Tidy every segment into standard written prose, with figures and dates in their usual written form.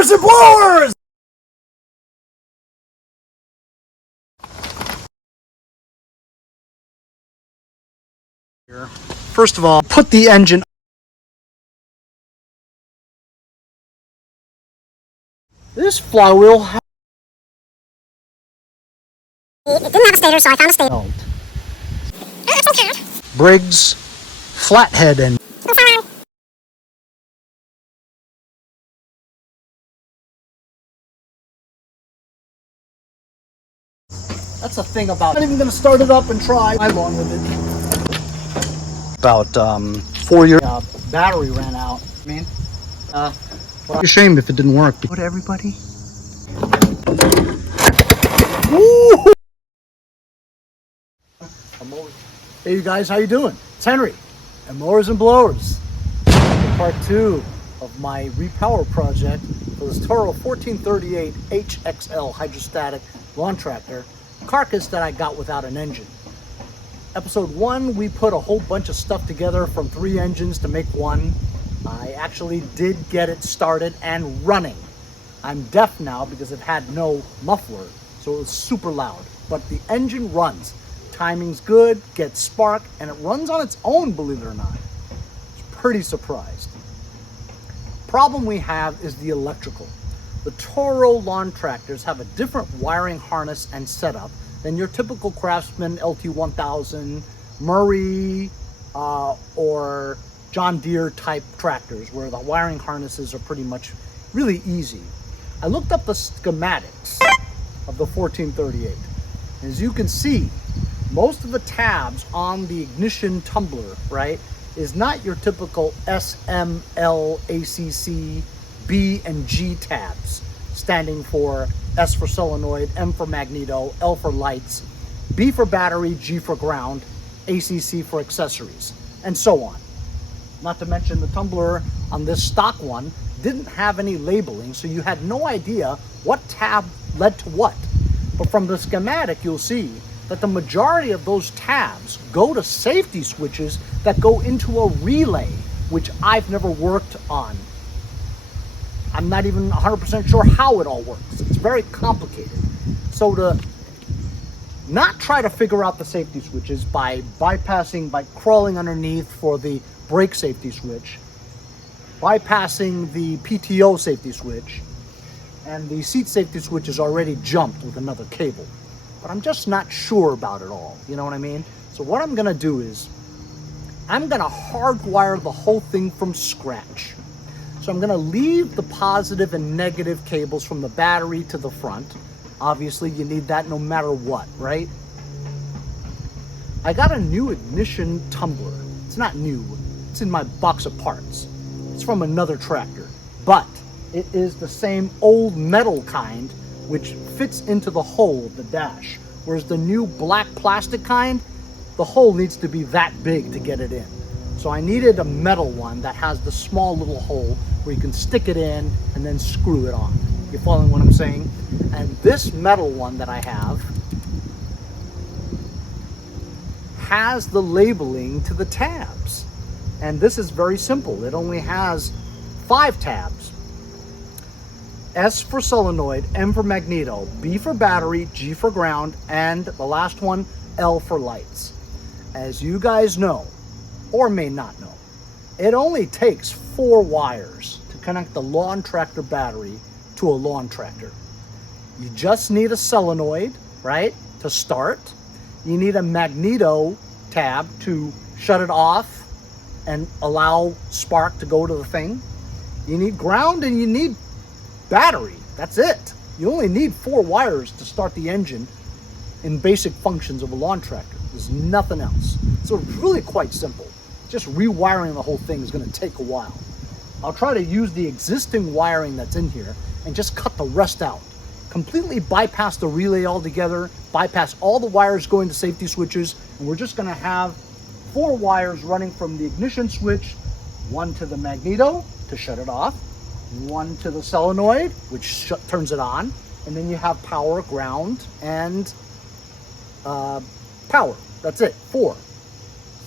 Mowers and blowers! First of all, put the engine. This flywheel It didn't have a stator, so I found a stator. Briggs flathead engine. That's a thing about. I'm not even gonna start it up and try my lawn with it. About 4 years. Battery ran out. I mean, well, a shame if it didn't work. What, everybody? Woo! Hey, you guys, how you doing? It's Henry and Mowers and Blowers. Part 2 of my Repower project for this Toro 1438 Hxl Hydrostatic Lawntractor carcass that I got without an engine. Episode 1, we put a whole bunch of stuff together from 3 engines to make one. I actually did get it started and running. I'm deaf now because it had no muffler, so it was super loud. But the engine runs. Timing's good, gets spark, and it runs on its own, believe it or not. It's pretty surprised. Problem we have is the electrical. The Toro lawn tractors have a different wiring harness and setup than your typical Craftsman LT1000, Murray, or John Deere type tractors where the wiring harnesses are pretty much really easy. I looked up the schematics of the 1438. As you can see, most of the tabs on the ignition tumbler, right, is not your typical S, M, L, ACC, B, and G tabs, standing for S for solenoid, M for magneto, L for lights, B for battery, G for ground, ACC for accessories, and so on. Not to mention the tumbler on this stock one didn't have any labeling, so you had no idea what tab led to what. But from the schematic, you'll see that the majority of those tabs go to safety switches that go into a relay, which I've never worked on. I'm not even 100% sure how it all works. It's very complicated. So to not try to figure out the safety switches by crawling underneath for the brake safety switch, bypassing the PTO safety switch, and the seat safety switch is already jumped with another cable. But I'm just not sure about it all, you know what I mean? So what I'm gonna do is, I'm gonna hardwire the whole thing from scratch. So I'm gonna leave the positive and negative cables from the battery to the front. Obviously you need that no matter what, right? I got a new ignition tumbler. It's not new, it's in my box of parts. It's from another tractor, but it is the same old metal kind which fits into the hole of the dash. Whereas the new black plastic kind, the hole needs to be that big to get it in. So I needed a metal one that has the small little hole where you can stick it in and then screw it on. You following what I'm saying? And this metal one that I have has the labeling to the tabs. And this is very simple. It only has 5 tabs. S for solenoid, M for magneto, B for battery, G for ground, and the last one, L for lights. As you guys know, or may not know, it only takes 4 wires to connect the lawn tractor battery to a lawn tractor. You just need a solenoid, right, to start. You need a magneto tab to shut it off and allow spark to go to the thing. You need ground and you need battery. That's it. You only need 4 wires to start the engine in basic functions of a lawn tractor. There's nothing else. So it's really quite simple. Just rewiring the whole thing is going to take a while. I'll try to use the existing wiring that's in here and just cut the rest out. Completely bypass the relay altogether, bypass all the wires going to safety switches, and we're just going to have 4 wires running from the ignition switch, 1 to the magneto to shut it off, 1 to the solenoid, which turns it on, and then you have power, ground, and power. That's it, 4.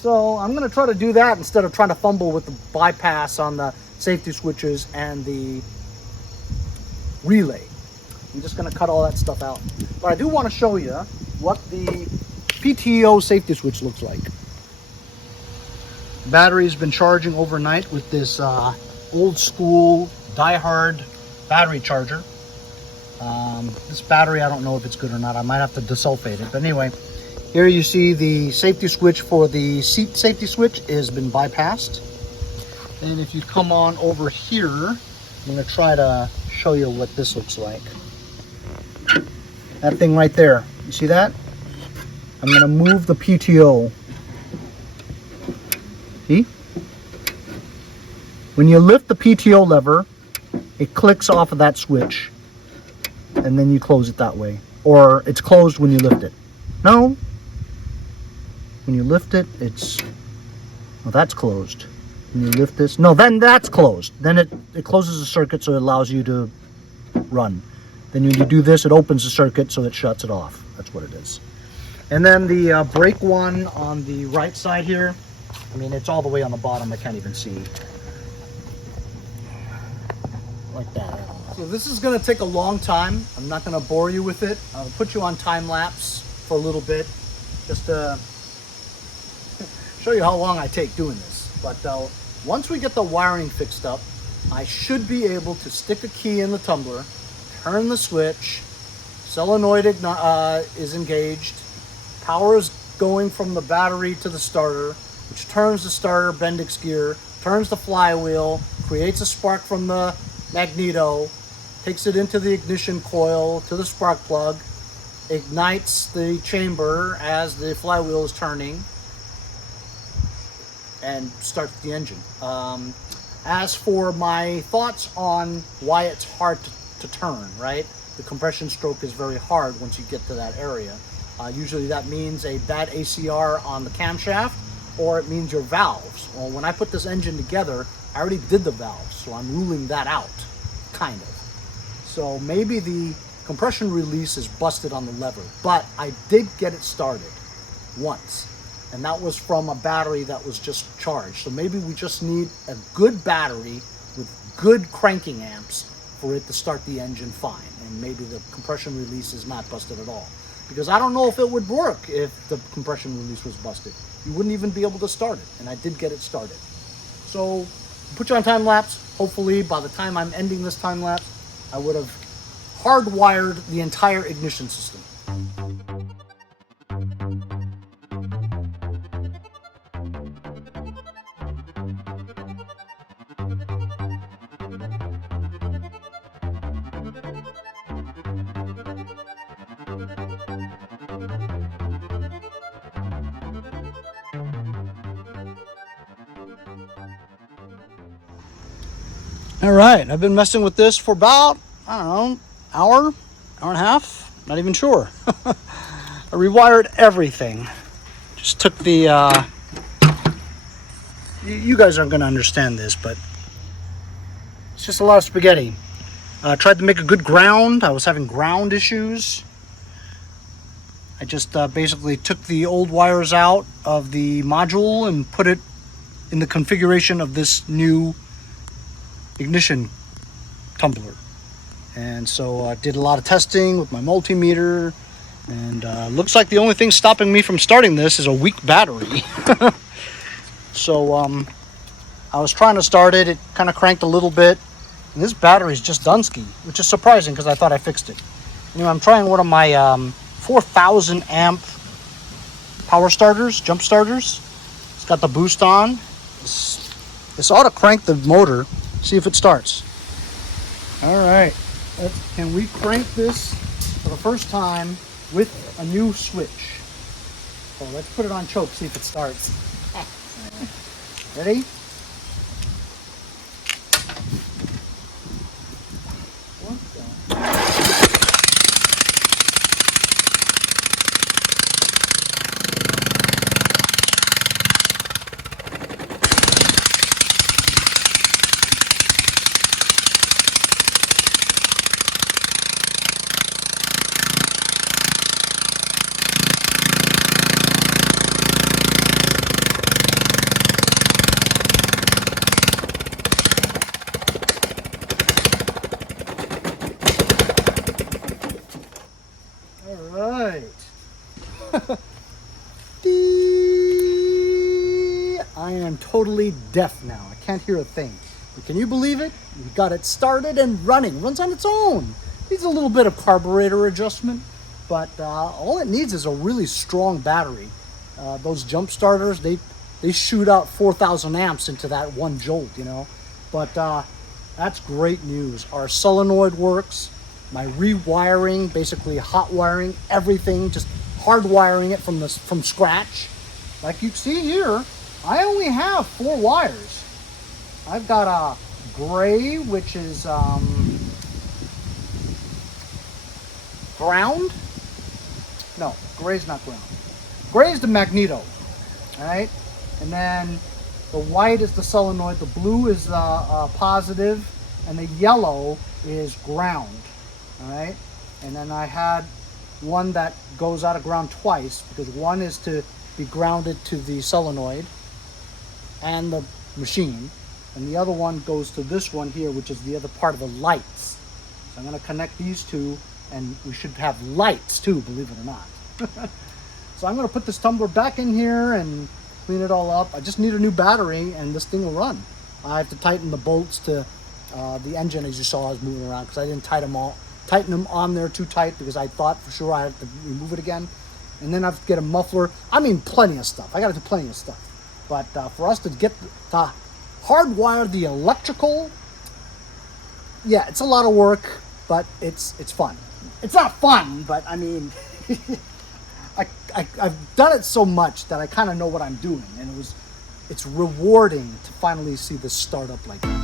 So I'm going to try to do that instead of trying to fumble with the bypass on the safety switches and the relay. I'm just going to cut all that stuff out. But I do want to show you what the PTO safety switch looks like. Battery's been charging overnight with this old school die-hard battery charger. This battery, I don't know if it's good or not. I might have to desulfate it. But anyway, here you see the safety switch for the seat safety switch has been bypassed. And if you come on over here, I'm going to try to show you what this looks like. That thing right there, you see that? I'm going to move the PTO. See? When you lift the PTO lever, it clicks off of that switch, and then you close it that way. Or it's closed when you lift it. No. When you lift it, it's... Well, that's closed. When you lift this... No, then that's closed. Then it closes the circuit so it allows you to run. Then when you do this, it opens the circuit so it shuts it off. That's what it is. And then the brake one on the right side here, I mean, it's all the way on the bottom. I can't even see. Like that. So this is going to take a long time. I'm not going to bore you with it. I'll put you on time lapse for a little bit, just to show you how long I take doing this. But once we get the wiring fixed up, I should be able to stick a key in the tumbler, turn the switch, solenoid is engaged, power is going from the battery to the starter, which turns the starter Bendix gear, turns the flywheel, creates a spark from the magneto, takes it into the ignition coil to the spark plug, ignites the chamber as the flywheel is turning, and starts the engine. As for my thoughts on why it's hard to turn, right? The compression stroke is very hard once you get to that area. Usually that means a bad ACR on the camshaft, or it means your valves. Well, when I put this engine together, I already did the valves, so I'm ruling that out, kind of. So maybe the compression release is busted on the lever, but I did get it started once. And that was from a battery that was just charged. So maybe we just need a good battery with good cranking amps for it to start the engine fine. And maybe the compression release is not busted at all. Because I don't know if it would work if the compression release was busted. You wouldn't even be able to start it. And I did get it started. So put you on time lapse. Hopefully by the time I'm ending this time lapse, I would have hardwired the entire ignition system. All right, I've been messing with this for about, I don't know, hour and a half, not even sure. I rewired everything. Just took the, you guys aren't gonna understand this, but it's just a lot of spaghetti. Tried to make a good ground. I was having ground issues. I just basically took the old wires out of the module and put it in the configuration of this new ignition tumbler. And so I did a lot of testing with my multimeter, and looks like the only thing stopping me from starting this is a weak battery. So I was trying to start it. It kind of cranked a little bit, and this battery is just Dunsky, which is surprising because I thought I fixed it. Anyway, I'm trying one of my 4,000 amp power starters, jump starters. It's got the boost on. This ought to crank the motor. See if it starts. All right, can we crank this for the first time with a new switch? So let's put it on choke, see if it starts. Ready? What the? I am totally deaf now. I can't hear a thing. But can you believe it? We got it started and running. Runs on its own. Needs a little bit of carburetor adjustment, but all it needs is a really strong battery. Those jump starters, they shoot out 4,000 amps into that one jolt, you know. But that's great news. Our solenoid works. My rewiring, basically hot wiring, everything, just hardwiring it from scratch. Like you see here, I only have 4 wires. I've got a gray, which is ground. No, gray's not ground. Gray is the magneto, all right? And then the white is the solenoid, the blue is positive, and the yellow is ground, all right? And then I had one that goes out of ground twice, because one is to be grounded to the solenoid and the machine, and the other one goes to this one here, which is the other part of the lights. So I'm going to connect these two, and we should have lights too, believe it or not. So I'm going to put this tumbler back in here and clean it all up. I just need a new battery and this thing will run. I have to tighten the bolts to the engine, as you saw I was moving around, because I didn't tighten them on there too tight, because I thought for sure I have to remove it again. And then I have to get a muffler. I mean, plenty of stuff. I got to do plenty of stuff. But for us to get the hardwire the electrical, yeah, it's a lot of work, but it's fun. It's not fun, but I mean, I've done it so much that I kind of know what I'm doing, and it's rewarding to finally see this start up like that.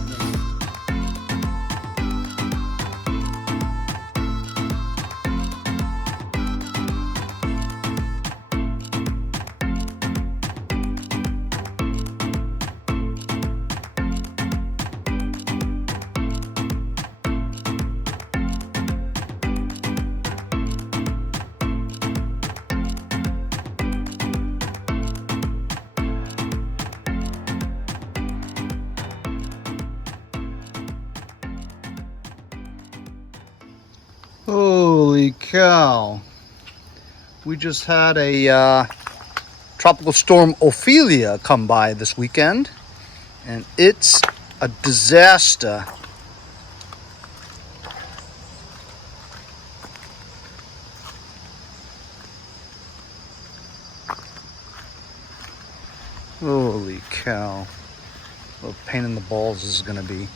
Holy cow. We just had a tropical storm Ophelia come by this weekend, and it's a disaster. Holy cow. What a pain in the balls this is going to be.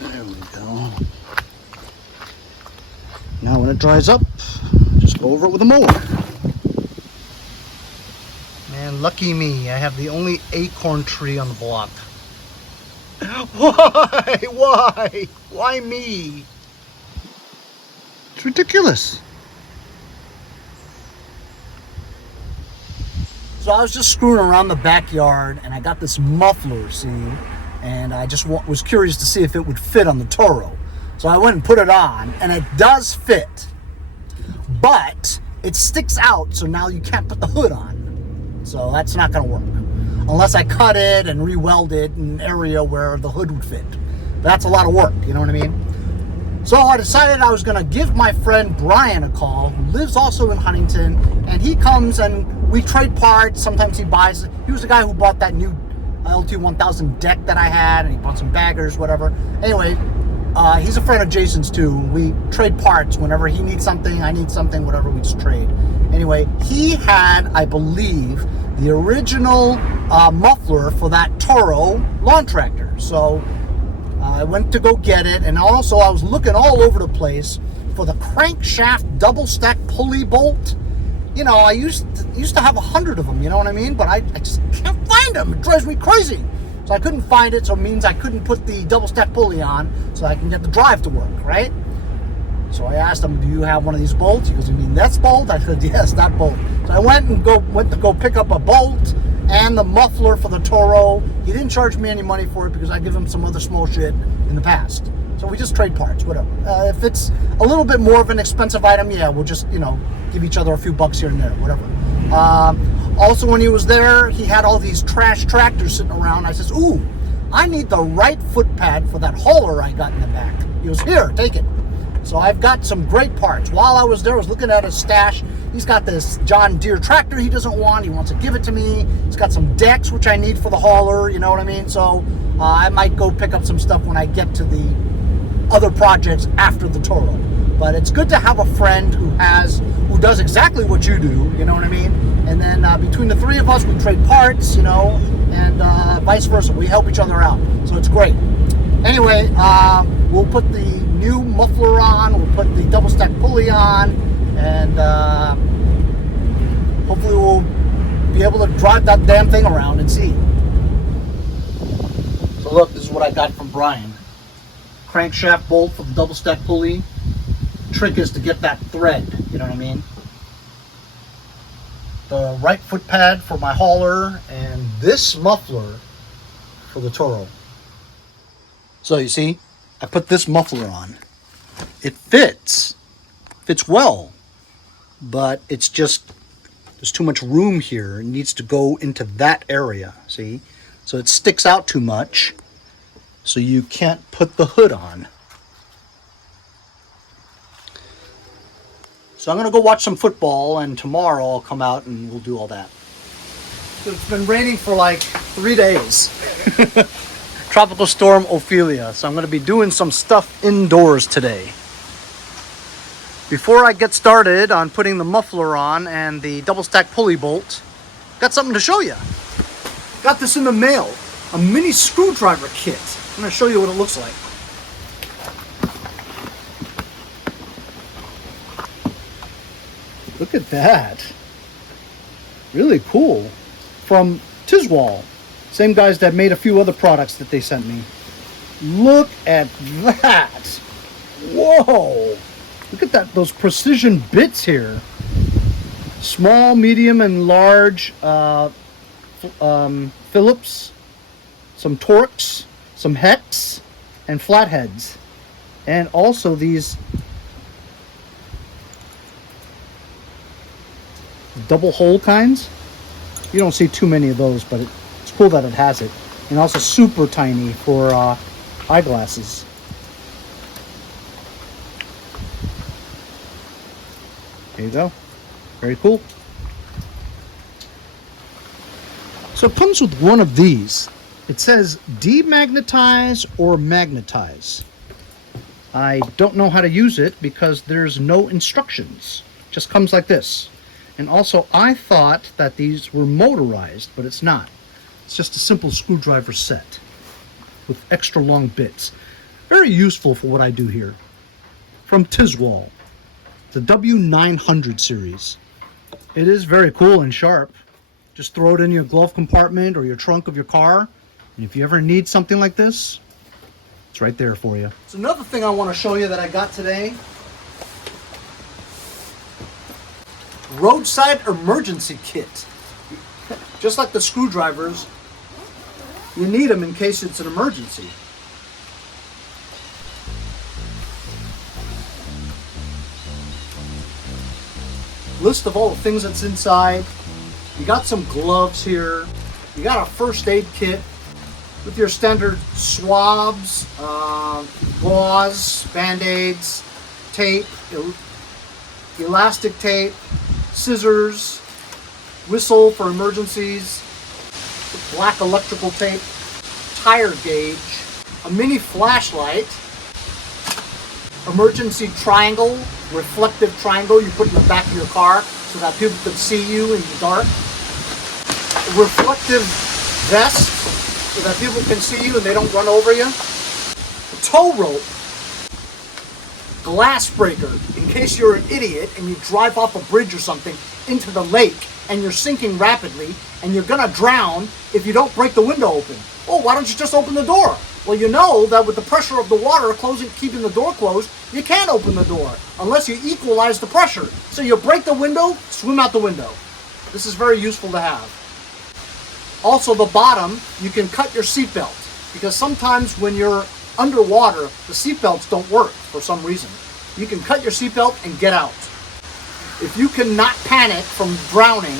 There we go. Now when it dries up, just go over it with a mower. Man, lucky me, I have the only acorn tree on the block. Why? Why? Why me? It's ridiculous. So I was just screwing around the backyard and I got this muffler, see? And I just was curious to see if it would fit on the Toro. So I went and put it on, and it does fit. But it sticks out, so now you can't put the hood on. So that's not going to work. Unless I cut it and re-weld it in an area where the hood would fit. That's a lot of work, you know what I mean? So I decided I was going to give my friend Brian a call, who lives also in Huntington, and he comes and we trade parts. Sometimes he buys it. He was the guy who bought that new LT1000 deck that I had, and he bought some baggers, whatever. Anyway, he's a friend of Jason's too. We trade parts whenever he needs something, I need something, whatever, we just trade. Anyway, he had, I believe, the original muffler for that Toro Lawntractor. So I went to go get it, and also I was looking all over the place for the crankshaft double stack pulley bolt. You know, I used to have 100 of them, you know what I mean? But I just can't find them. It drives me crazy. So I couldn't find it, so it means I couldn't put the double stack pulley on so I can get the drive to work, right? So I asked him, do you have one of these bolts? He goes, you mean this bolt? I said, yes, that bolt. So I went to go pick up a bolt and the muffler for the Toro. He didn't charge me any money for it because I give him some other small shit in the past. So we just trade parts, whatever. If it's a little bit more of an expensive item, yeah, we'll just, give each other a few bucks here and there, whatever. Also, when he was there, he had all these trash tractors sitting around. I says, ooh, I need the right foot pad for that hauler I got in the back. He goes, here, take it. So I've got some great parts. While I was there, I was looking at his stash. He's got this John Deere tractor he doesn't want. He wants to give it to me. He's got some decks, which I need for the hauler, you know what I mean? So I might go pick up some stuff when I get to the other projects after the Toro. But it's good to have a friend who does exactly what you do, you know what I mean? And then between the three of us, we trade parts, and vice versa. We help each other out. So it's great. Anyway, we'll put the new muffler on, we'll put the double stack pulley on, and hopefully we'll be able to drive that damn thing around and see. So look, this is what I got from Brian. Crankshaft bolt for the double stack pulley. Trick is to get that thread, you know what I mean? The right foot pad for my hauler, and this muffler for the Toro. So you see, I put this muffler on. It fits well, but it's just, there's too much room here. It needs to go into that area, see? So it sticks out too much, so you can't put the hood on. So I'm gonna go watch some football, and tomorrow I'll come out and we'll do all that. So it's been raining for like 3 days. Tropical storm Ophelia. So I'm going to be doing some stuff indoors today. Before I get started on putting the muffler on and the double stack pulley bolt, got something to show you. Got this in the mail, a mini screwdriver kit. I'm going to show you what it looks like. Look at that. Really cool. From TISWALL. Same guys that made a few other products that they sent me. Look at that. Whoa. Look at that, those precision bits here. Small, medium, and large Phillips, some Torx, some Hex, and flatheads. And also these double hole kinds. You don't see too many of those, but it's cool that it has it. And also super tiny for eyeglasses. There you go. Very cool. So it comes with one of these. It says demagnetize or magnetize. I don't know how to use it because there's no instructions. It just comes like this. And also I thought that these were motorized, but it's not. It's just a simple screwdriver set with extra long bits. Very useful for what I do here. From TISWALL, the W900 series. It is very cool and sharp. Just throw it in your glove compartment or your trunk of your car. And if you ever need something like this, it's right there for you. So another thing I want to show you that I got today. Roadside emergency kit. Just like the screwdrivers, you need them in case it's an emergency. List of all the things that's inside. You got some gloves here. You got a first aid kit with your standard swabs, gauze, band-aids, tape, elastic tape, scissors, whistle for emergencies, black electrical tape, tire gauge, a mini flashlight, emergency triangle, reflective triangle you put in the back of your car so that people can see you in the dark, a reflective vest so that people can see you and they don't run over you, a tow rope, glass breaker in case you're an idiot and you drive off a bridge or something into the lake and you're sinking rapidly and you're gonna drown if you don't break the window open. Oh, why don't you just open the door? Well, you know that with the pressure of the water closing, keeping the door closed, you can't open the door unless you equalize the pressure. So you break the window, swim out the window. This is very useful to have. Also, the bottom, you can cut your seatbelt, because sometimes when you're underwater, the seatbelts don't work for some reason. You can cut your seatbelt and get out. If you cannot panic from drowning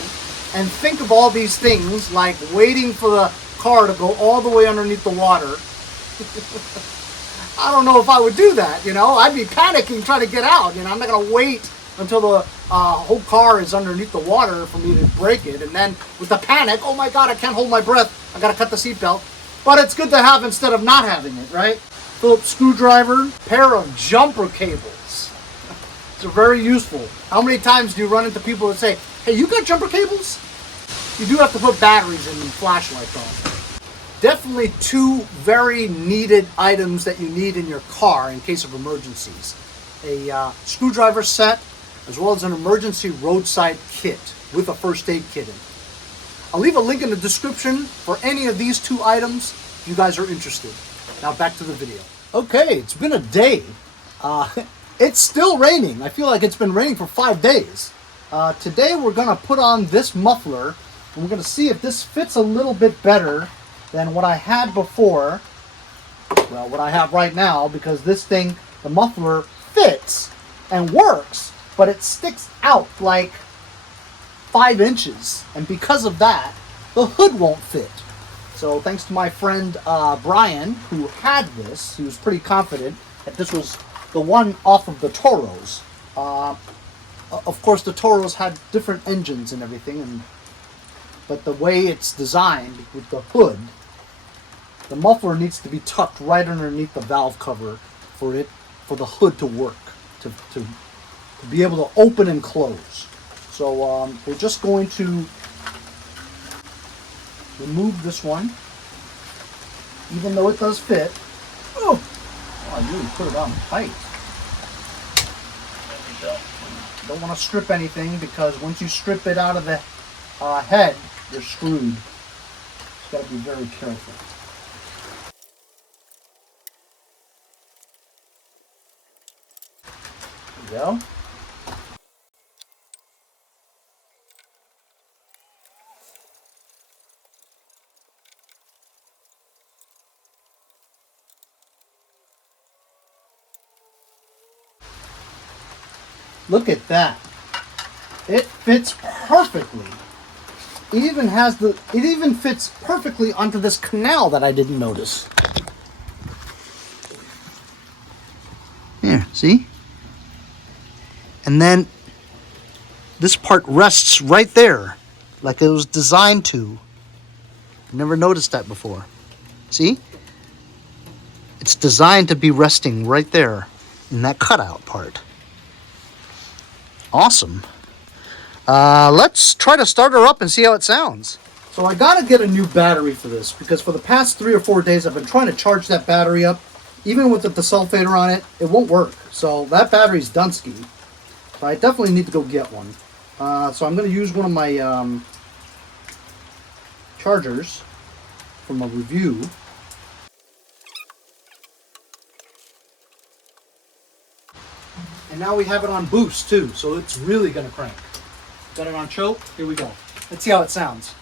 and think of all these things like waiting for the car to go all the way underneath the water, I don't know if I would do that, you know. I'd be panicking trying to get out, you know. I'm not going to wait until the whole car is underneath the water for me to break it. And then with the panic, oh my God, I can't hold my breath. I got to cut the seatbelt. But it's good to have instead of not having it, right? Phillips screwdriver, pair of jumper cables. They're very useful. How many times do you run into people that say, hey, you got jumper cables? You do have to put batteries in and flashlights on. Definitely two very needed items that you need in your car in case of emergencies. A screwdriver set, as well as an emergency roadside kit with a first aid kit in it. I'll leave a link in the description for any of these two items if you guys are interested. Now back to the video. Okay, it's been a day. It's still raining. I feel like it's been raining for 5 days. Today we're gonna put on this muffler and we're gonna see if this fits a little bit better than what I had before. Well, what I have right now, because this thing, the muffler fits and works, but it sticks out like 5 inches. And because of that, the hood won't fit. So thanks to my friend Brian, who had this, he was pretty confident that this was the one off of the Toros. Of course, the Toros had different engines and everything, but the way it's designed with the hood, the muffler needs to be tucked right underneath the valve cover for the hood to work, to be able to open and close. So we're just going to remove this one, even though it does fit. Oh, I really put it on tight. There we go. Don't want to strip anything, because once you strip it out of the head, you're screwed. Just got to be very careful. There we go. Look at that. It fits perfectly. It even fits perfectly onto this canal that I didn't notice. Here, see? And then this part rests right there, like it was designed to. Never noticed that before. See? It's designed to be resting right there in that cutout part. Awesome. Let's try to start her up and see how it sounds. So I gotta get a new battery for this, because for the past 3 or 4 days I've been trying to charge that battery up. Even with the desulfator on it, it won't work. So that battery's Dunsky. So I definitely need to go get one. So I'm gonna use one of my chargers from a review. And now we have it on boost too, so it's really gonna crank. Got it on choke, here we go. Let's see how it sounds.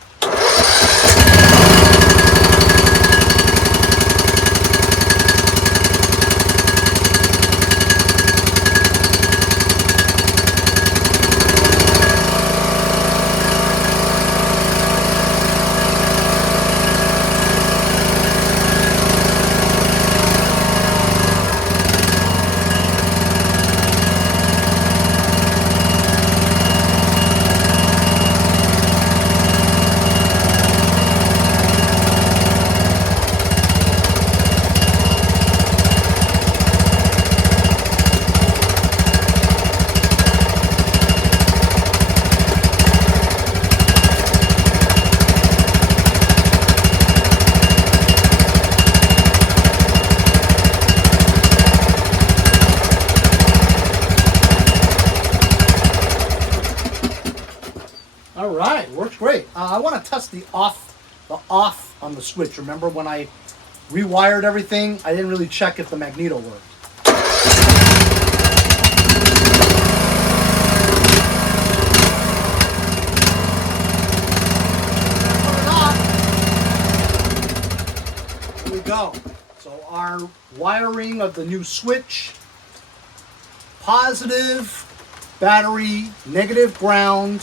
All right, works great. I want to test the off on the switch. Remember when I rewired everything, I didn't really check if the magneto worked. go. So our wiring of the new switch, positive, battery, negative ground,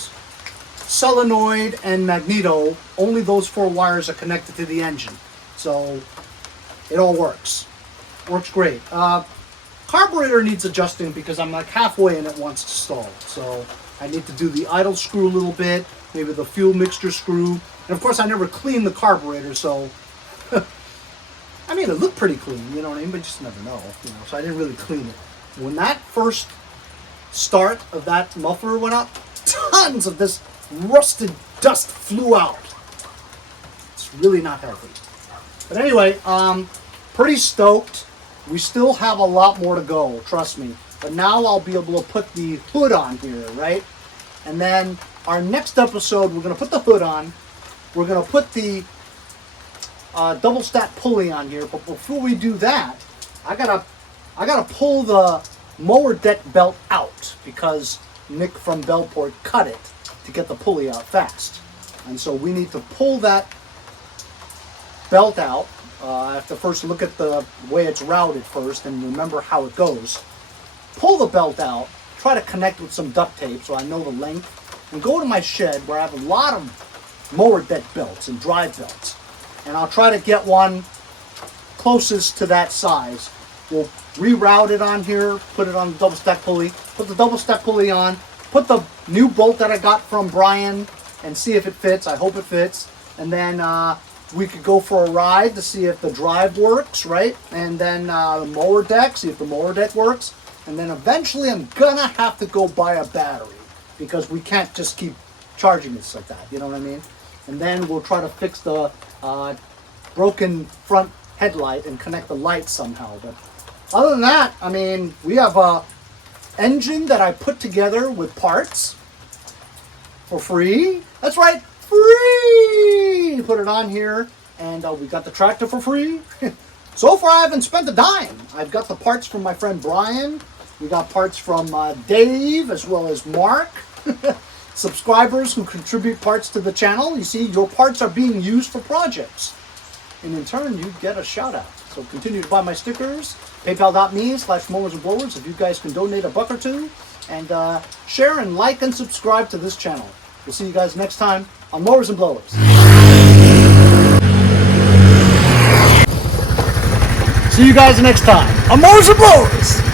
solenoid, and magneto, only those 4 wires are connected to the engine. So it all works. Works great. Carburetor needs adjusting because I'm like halfway and it wants to stall. So I need to do the idle screw a little bit, maybe the fuel mixture screw. And of course I never cleaned the carburetor, so I mean it looked pretty clean, you know what I mean, but you just never know, so I didn't really clean it. When that first start of that muffler went up, tons of this rusted dust flew out. It's really not healthy. But anyway, pretty stoked. We still have a lot more to go, trust me. But now I'll be able to put the hood on here, right? And then our next episode, we're going to put the hood on. We're going to put the double stack pulley on here. But before we do that, I gotta pull the mower deck belt out because Nick from Bellport cut it to get the pulley out fast. And so we need to pull that belt out. I have to first look at the way it's routed first and remember how it goes. Pull the belt out, try to connect with some duct tape so I know the length, and go to my shed where I have a lot of mower deck belts and drive belts. And I'll try to get one closest to that size. We'll reroute it on here, put it on the double stack pulley, put the double stack pulley on, put the new bolt that I got from Brian and see if it fits. I hope it fits. And then we could go for a ride to see if the drive works, right? And then the mower deck, see if the mower deck works. And then eventually I'm gonna have to go buy a battery because we can't just keep charging this like that, you know what I mean? And then we'll try to fix the broken front headlight and connect the lights somehow. But other than that, I mean, we have a engine that I put together with parts for free. That's right, free! Put it on here, and we got the tractor for free. So far, I haven't spent a dime. I've got the parts from my friend Brian. We got parts from Dave, as well as Mark. Subscribers who contribute parts to the channel. You see, your parts are being used for projects. And in turn, you get a shout out. So continue to buy my stickers. PayPal.me/mowers and blowers if you guys can donate $1 or $2. And share and like and subscribe to this channel. We'll see you guys next time on Mowers and Blowers. See you guys next time on Mowers and Blowers.